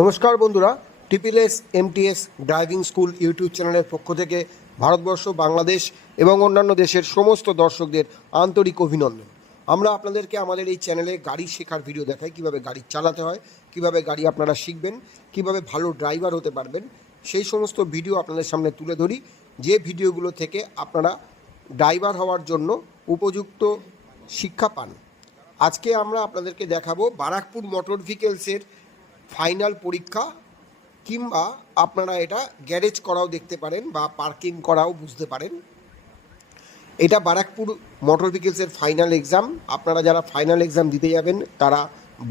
নমস্কার বন্ধুরা TPS MTS driving school YouTube চ্যানেলের পক্ষ থেকে ভারতবর্ষ, বাংলাদেশ এবং অন্যান্য দেশের সমস্ত দর্শকদের আন্তরিক অভিনন্দন। আমরা আপনাদেরকে আমাদের এই চ্যানেলে গাড়ি শেখার ভিডিও দেখাই, কীভাবে গাড়ি চালাতে হয়, কীভাবে গাড়ি আপনারা শিখবেন, কীভাবে ভালো ড্রাইভার হতে পারবেন, সেই সমস্ত ভিডিও আপনাদের সামনে তুলে ধরি। যে ভিডিওগুলো থেকে আপনারা ড্রাইভার হওয়ার জন্য উপযুক্ত শিক্ষা পান। আজকে আমরা আপনাদেরকে দেখাবো বারাকপুর মোটর ভেহিকেলসের ফাইনাল পরীক্ষা কিংবা আপনারা এটা গ্যারেজ করাও দেখতে পারেন বা পার্কিং করাও বুঝতে পারেন। এটা বারাকপুর মোটর ভেহিকেলসের ফাইনাল এক্সাম। আপনারা যারা ফাইনাল এক্সাম দিতে যাবেন, তারা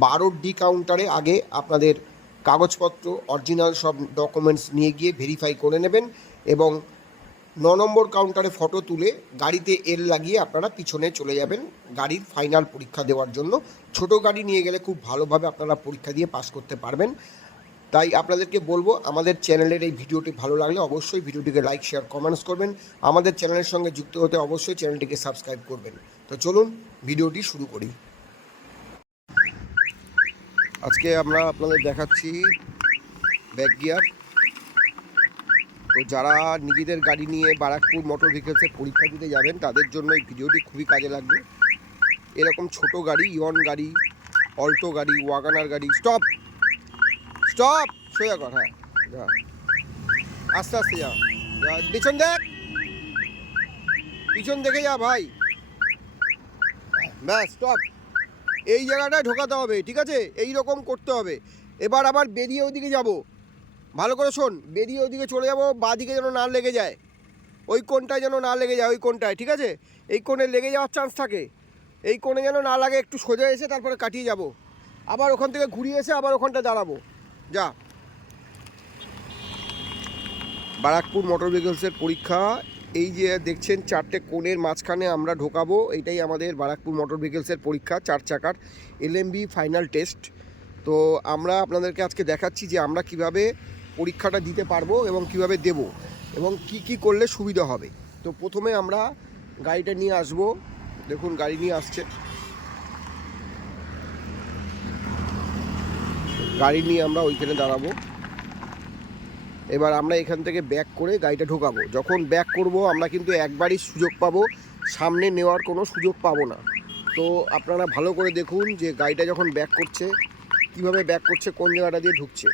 বারো ডি কাউন্টারে আগে আপনাদের কাগজপত্র, অরিজিনাল সব ডকুমেন্টস নিয়ে গিয়ে ভেরিফাই করে নেবেন এবং ন নম্বর কাউন্টারে ফটো তুলে গাড়িতে এল লাগিয়ে আপনারা পিছনে চলে যাবেন গাড়ির ফাইনাল পরীক্ষা দেওয়ার জন্য। ছোট গাড়ি নিয়ে গেলে খুব ভালোভাবে আপনারা পরীক্ষা দিয়ে পাস করতে পারবেন। তাই আপনাদেরকে বলব, আমাদের চ্যানেলের এই ভিডিওটি ভালো লাগলে অবশ্যই ভিডিওটিকে লাইক শেয়ার কমেন্টস করবেন। আমাদের চ্যানেলের সঙ্গে যুক্ত হতে অবশ্যই চ্যানেলটিকে সাবস্ক্রাইব করবেন। তো চলুন, ভিডিওটি শুরু করি। আজকে আমরা আপনাদের দেখাচ্ছি ব্যাক গিয়ার। তো যারা নিজেদের গাড়ি নিয়ে বারাকপুর মোটর ভেহিকেলসে পরীক্ষা দিতে যাবেন, তাদের জন্য এই ভিডিওটি খুবই কাজে লাগবে। এরকম ছোট গাড়ি, ইয়ন গাড়ি, অল্টো গাড়ি, ওয়াগানার গাড়ি, স্টপ! স্টপ! সোজা কর হ্যাঁ যা। আস্তে আস্তে যা। পিছন দেখ! পিছন দেখে যা ভাই। ব্যাস, স্টপ! এই জায়গাটায় ঢোকাতে হবে, ঠিক আছে? এই রকম করতে হবে। এবার আবার বেরিয়ে ওদিকে যাব। ভালো করে শোন, বেরিয়ে ওদিকে চলে যাব, বাদিকে যেন না লেগে যায়। ওই কোনটায় যেন না লেগে যায়, ওই কোনটায় ঠিক আছে? এই কোণে লেগে যাওয়ার চান্স থাকে। এই কোণে যেন না লাগে, একটু সোজা এসে তারপরে কাটিয়ে যাব। আবার ওখান থেকে ঘুরিয়ে এসে আবার ওখানটা দাঁড়াবো। যা। বারাকপুর মোটর ভেহিকলসের পরীক্ষা। এই যে দেখছেন, চারটে কোণের মাঝখানে আমরা ঢোকাবো। এইটাই আমাদের বারাকপুর মোটর ভেহিকলসের পরীক্ষা, চার চাকার এলএমবি ফাইনাল টেস্ট তো আমরা আপনাদেরকে আজকে দেখাচ্ছি যে আমরা কীভাবে পরীক্ষাটা দিতে পারব এবং কীভাবে দেব এবং কি কি করলে সুবিধা হবে। তো প্রথমে আমরা গাড়িটা নিয়ে আসব। দেখুন, গাড়ি নিয়ে আসছে। গাড়ি নিয়ে আমরা ওইখানে দাঁড়াবো। এবার আমরা এখান থেকে ব্যাক করে গাড়িটা ঢোকাবো। যখন ব্যাক করব, আমরা কিন্তু একবারই সুযোগ পাবো। সামনে নেওয়ার কোনো সুযোগ পাবো না। তো আপনারা ভালো করে দেখুন যে গাড়িটা যখন ব্যাক করছে, কীভাবে ব্যাক করছে, কোন জায়গাটা দিয়ে ঢুকছে।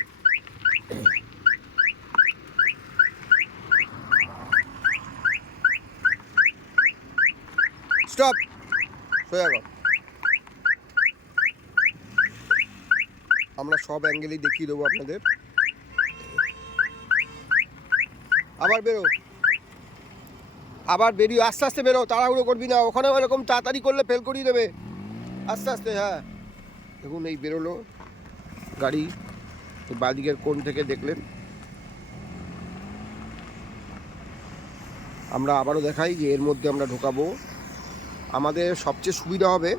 স্টপ। সোজা কর। আমরা সব অ্যাঙ্গেলই দেখিয়ে দেবো আপনাদের। আবার বেরো। আবার বেরিয়ে আস্তে আস্তে বেরো, তাড়াহুড়ো করবি না। ওখানে এরকম তাড়াতাড়ি করলে ফেল করিয়ে দেবে। আস্তে আস্তে হ্যাঁ। দেখুন, এই বেরোলো। গাড়ি বাদিকের কোণ থেকে দেখলেন। আমরা আবারও দেখাই যে এর মধ্যে আমরা ঢোকাবো। আমাদের সবচেয়ে সুবিধা হবে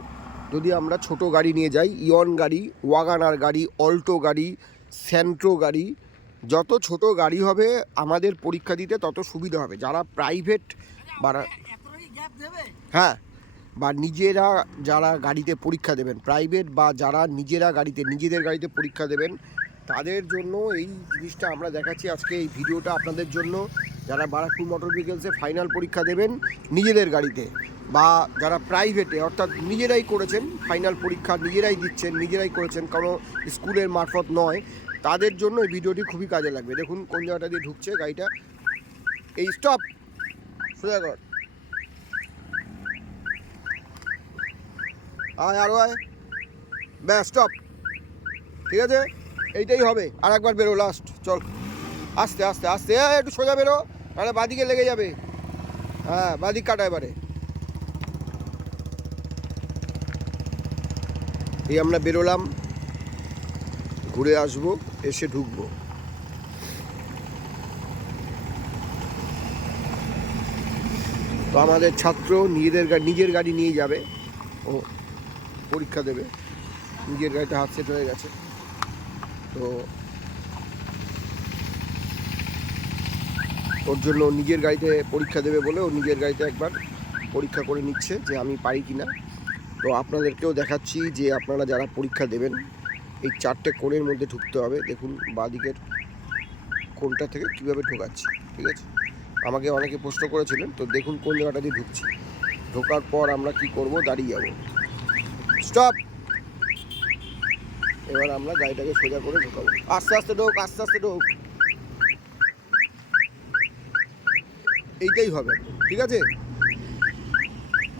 যদি আমরা ছোট গাড়ি নিয়ে যাই, ইয়ন গাড়ি, ওয়াগানার গাড়ি, অল্টো গাড়ি, স্যান্ট্রো গাড়ি, যত ছোট গাড়ি হবে আমাদের পরীক্ষা দিতে তত সুবিধা হবে। যারা প্রাইভেট বা হ্যাঁ বা নিজেরা যারা গাড়িতে পরীক্ষা দেবেন প্রাইভেট বা যারা নিজেরা গাড়িতে, নিজেদের গাড়িতে পরীক্ষা দেবেন, তাদের জন্য এই জিনিসটা আমরা দেখাচ্ছি আজকে এই ভিডিওটা আপনাদের জন্য। যারা বারাকপুর মোটর ভেহিকেলসে ফাইনাল পরীক্ষা দেবেন নিজেদের গাড়িতে বা যারা প্রাইভেটে অর্থাৎ নিজেরাই করেছেন ফাইনাল পরীক্ষা, নিজেরাই দিচ্ছেন, নিজেরাই করেছেন কোনো স্কুলের মারফত নয়, তাদের জন্য এই ভিডিওটি খুবই কাজে লাগবে। দেখুন কোন জায়গাটা দিয়ে ঢুকছে গাড়িটা। এই স্টপ সোজা কর আয়, আরও আয়। ব্যাস স্টপ ঠিক আছে? এইটাই হবে। আর একবার বেরো লাস্ট চল। আস্তে আস্তে আস্তে একটু সোজা বেরো। তাহলে বাদিকে লেগে যাবে। হ্যাঁ বাদিক কাটা এবারে। এই আমরা বেরোলাম। ঘুরে আসব, এসে ঢুকবো। তো আমাদের ছাত্র নিজেদের গাড়ি নিজের গাড়ি নিয়ে যাবে। ও পরীক্ষা দেবে। নিজের গাড়িতে হাত সেট হয়ে গেছে। তো ওর জন্য নিজের গাড়িতে পরীক্ষা দেবে বলে ও নিজের গাড়িতে একবার পরীক্ষা করে নিচ্ছে যে আমি পারি কি না। তো আপনাদেরকেও দেখাচ্ছি যে আপনারা যারা পরীক্ষা দেবেন, এই চারটে কোণের মধ্যে ঢুকতে হবে। দেখুন বাঁদিকের কোনটা থেকে কীভাবে ঢোকাচ্ছি, ঠিক আছে? আমাকে অনেকে প্রশ্ন করেছিলেন, তো দেখুন কোন জায়গাটা দিয়ে ঢুকছি। ঢোকার পর আমরা কি করব? দাঁড়িয়ে যাব। স্টপ! এবার আমরা গাড়িটাকে সোজা করে ঢোকাবো। আস্তে আস্তে ঢোক, আস্তে আস্তে ঢোক। এইটাই হবে, ঠিক আছে?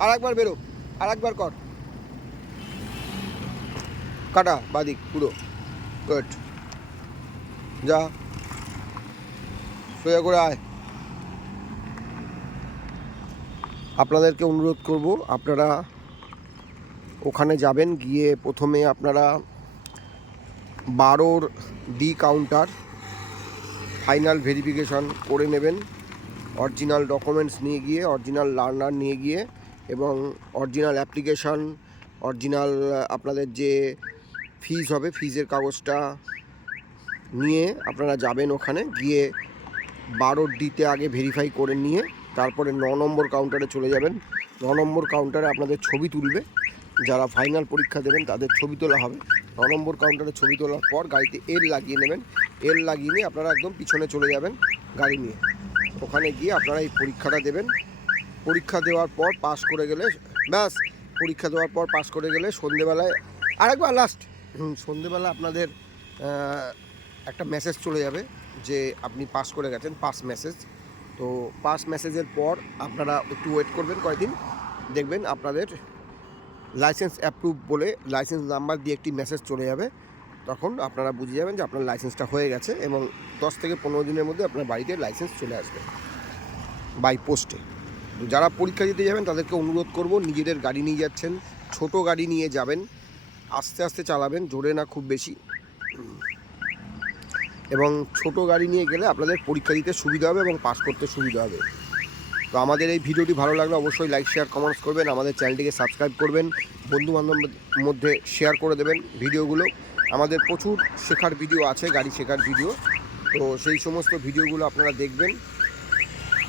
আর একবার বেরো আর একবার কর। কাটা, বাদিক, পুরো। গুড যা। সোজা করে আয়। আপনাদেরকে অনুরোধ করব, আপনারা ওখানে যাবেন, গিয়ে প্রথমে আপনারা বারোর ডি কাউন্টার ফাইনাল ভেরিফিকেশন করে নেবেন। অরিজিনাল ডকুমেন্টস নিয়ে গিয়ে, অরিজিনাল লার্নার নিয়ে গিয়ে এবং অরিজিনাল অ্যাপ্লিকেশন অরিজিনাল আপনাদের যে ফিজ হবে ফিজের কাগজটা নিয়ে আপনারা যাবেন ওখানে, গিয়ে বারো ডিতে আগে ভেরিফাই করে নিয়ে তারপরে ন নম্বর কাউন্টারে চলে যাবেন। ন নম্বর কাউন্টারে আপনাদের ছবি তুলবে, যারা ফাইনাল পরীক্ষা দেবেন তাদের ছবি তোলা হবে। ন নম্বর কাউন্টারে ছবি তোলার পর গাড়িতে এল লাগিয়ে নেবেন। এল লাগিয়ে নিয়ে আপনারা একদম পিছনে চলে যাবেন গাড়ি নিয়ে। ওখানে গিয়ে আপনারা এই পরীক্ষাটা দেবেন। পরীক্ষা দেওয়ার পর পাস করে গেলে, ব্যাস, পরীক্ষা দেওয়ার পর পাস করে গেলে সন্ধেবেলায় আরেকবার লাস্ট সন্ধেবেলা আপনাদের একটা মেসেজ চলে যাবে যে আপনি পাস করে গেছেন পাস মেসেজ তো পাস মেসেজের পর আপনারা একটু ওয়েট করবেন কয়েকদিন দেখবেন আপনাদের লাইসেন্স অ্যাপ্রুভ বলে লাইসেন্স নাম্বার দিয়ে একটি মেসেজ চলে যাবে। তখন আপনারা বুঝে যাবেন যে আপনার লাইসেন্সটা হয়ে গেছে এবং দশ থেকে পনেরো দিনের মধ্যে আপনার বাড়িতে লাইসেন্স চলে আসবে বাই পোস্টে। যারা পরীক্ষা দিতে যাবেন তাদেরকে অনুরোধ করব নিজেদের গাড়ি নিয়ে যাচ্ছেন, ছোট গাড়ি নিয়ে যাবেন, আস্তে আস্তে চালাবেন, জোরে না খুব বেশি। এবং ছোট গাড়ি নিয়ে গেলে আপনাদের পরীক্ষা দিতে সুবিধা হবে এবং পাস করতে সুবিধা হবে। তো আমাদের এই ভিডিওটি ভালো লাগলে অবশ্যই লাইক শেয়ার কমেন্টস করবেন, আমাদের চ্যানেলটিকে সাবস্ক্রাইব করবেন বন্ধু বান্ধবের মধ্যে শেয়ার করে দেবেন ভিডিওগুলো। আমাদের প্রচুর শেখার ভিডিও আছে, গাড়ি শেখার ভিডিও। তো সেই সমস্ত ভিডিওগুলো আপনারা দেখবেন।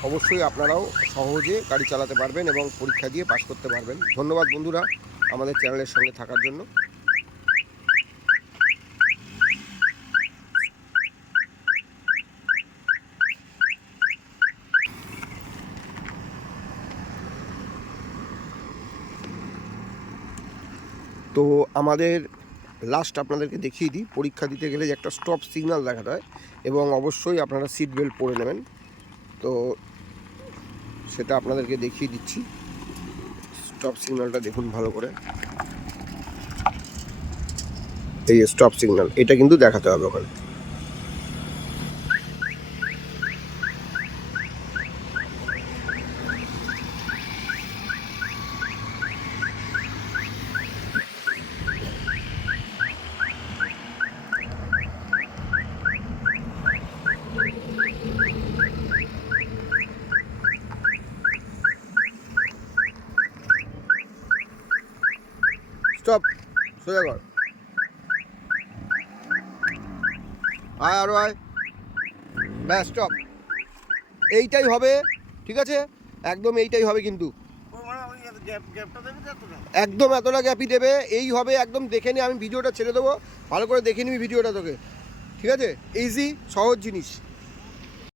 অবশ্যই আপনারাও সহজে গাড়ি চালাতে পারবেন এবং পরীক্ষা দিয়ে পাশ করতে পারবেন। ধন্যবাদ বন্ধুরা আমাদের চ্যানেলের সঙ্গে থাকার জন্য। তো আমাদের লাস্ট আপনাদেরকে দেখিয়ে দিই। পরীক্ষা দিতে গেলে যে একটা স্টপ সিগনাল দেখাতে হয় এবং অবশ্যই আপনারা সিট বেল্ট পরে নেবেন। তো সেটা আপনাদেরকে দেখিয়ে দিচ্ছি। স্টপ সিগনালটা দেখুন ভালো করে। এই স্টপ সিগনাল এটা কিন্তু দেখাতে হবে ওখানে। স্টপ সোজা কর। আয় আরও আয়। ব্যাস স্টপ এইটাই হবে ঠিক আছে? একদম এইটাই হবে কিন্তু। একদম এতটা গ্যাপই দেবে। এই হবে একদম দেখে নি আমি ভিডিওটা ছেড়ে দেবো। ভালো করে দেখে নিবি ভিডিওটা তোকে। ঠিক আছে? ইজি সহজ জিনিস।